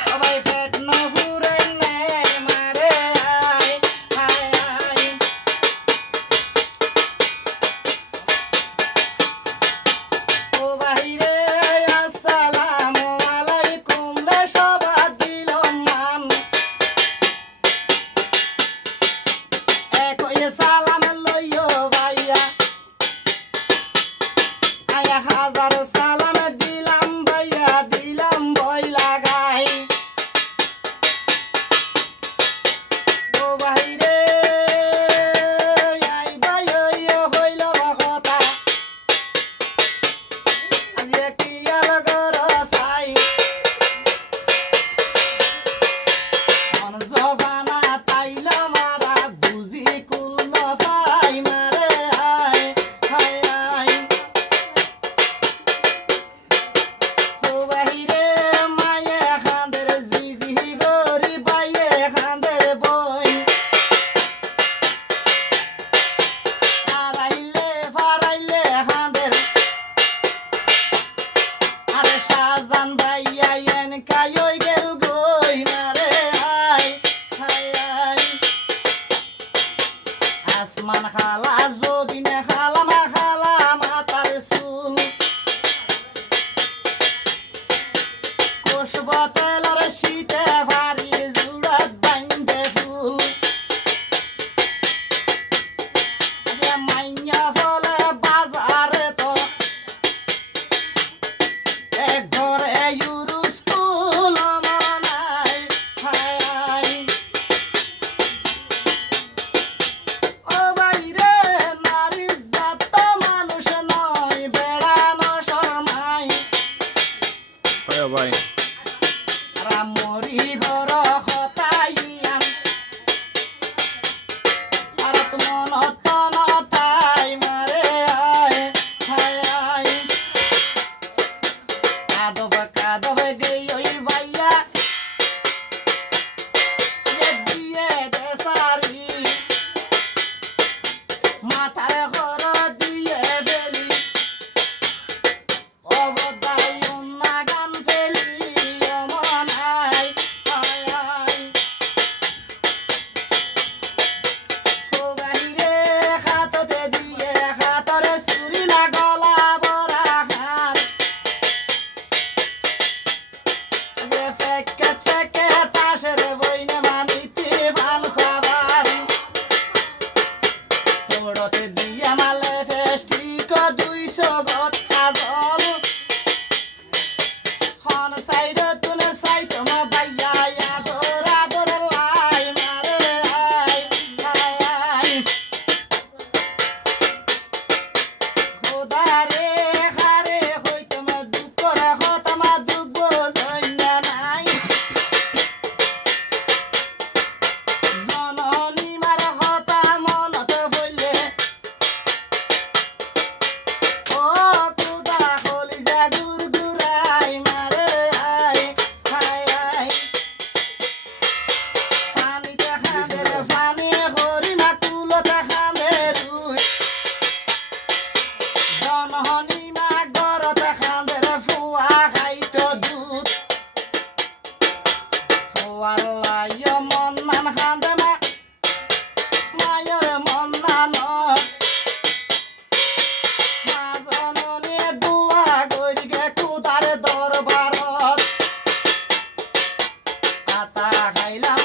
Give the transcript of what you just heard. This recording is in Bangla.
সবাই পেট না পুরে নে মারে আয় হায় আয় ও বাহিরে আসসালামু আলাইকুম রে সবাই দিলাম মান একই সালাম লইও ভাইয়া আয়া হাজার সালাম দিলাম ভাইয়া দিলাম ভয় লাগাই ও বাহিরে আই ভাই হইল কথা আজি কি আলগর সাই মন জবানা তাইল মারা বুঝি কুল না পাই মারে আয় হায় আয় ও বাহিরে মায়ে খান্দের জিজি গরি বাইয়ে খান্দের বই ফারাইলে খান্দের আরে শাহজান ভাইয়া এন কায়ই গেল গই মারে আয় হায় আয় আসমান খালা জবিনে খালা মা খালা মাতার চুল কোষ বতেলর শীতে ভারি জুড়াত বাইন্দে ফুল যে মাইয়া ফলে বাজারে তো এক ঘরে ইউরুস কুল মনাই হায় আয় ও বাইরে নারী জাত মানুষ নয় বেড়ানো শর্মাই ভাই রামরি বড় হতাইয়ান ভারত মনত নতাই মারে আয় হায় আয় কাদব গেই ওই বাইয়া যে দিয়ে দে সারি মাথায় ঘর দিয়ে বেলি অবদাই উন্না গান ফেলি অমন আয় আয় আয় ও বাহিরে খাততে দিয়ে খাতরে চুরি না গলা বরা খান যে ফেকে ফেকে তাসের বইনে মানিতে ফান সাবান তোড়তে দিয়ে মালে ফেস্টিক 200 গত কাজল খন সাইড তুনে সাইড মা বাইয়া আদর আদর লাই মারে আয় হায় আয় খোদা রে হারে হইতম দুঃখ রাখতম দুঃখ জন্যা নাই জননী মার কথা মনত হইলে ও খোদা কলিজা গুরগুরাই মারে আয় হায় আয় পানিতে খাঁদের পানি হরি না কুলতে খাঁদের রুই জনহনী মা গরতে খাঁদের ফুয়া খাইত দুধ ফুয়ার লাই মন নান খাঁদে মা মায়ের মন নান মা জননী দুয়া গরিগে কুদার দরবারত আতা খাইলাম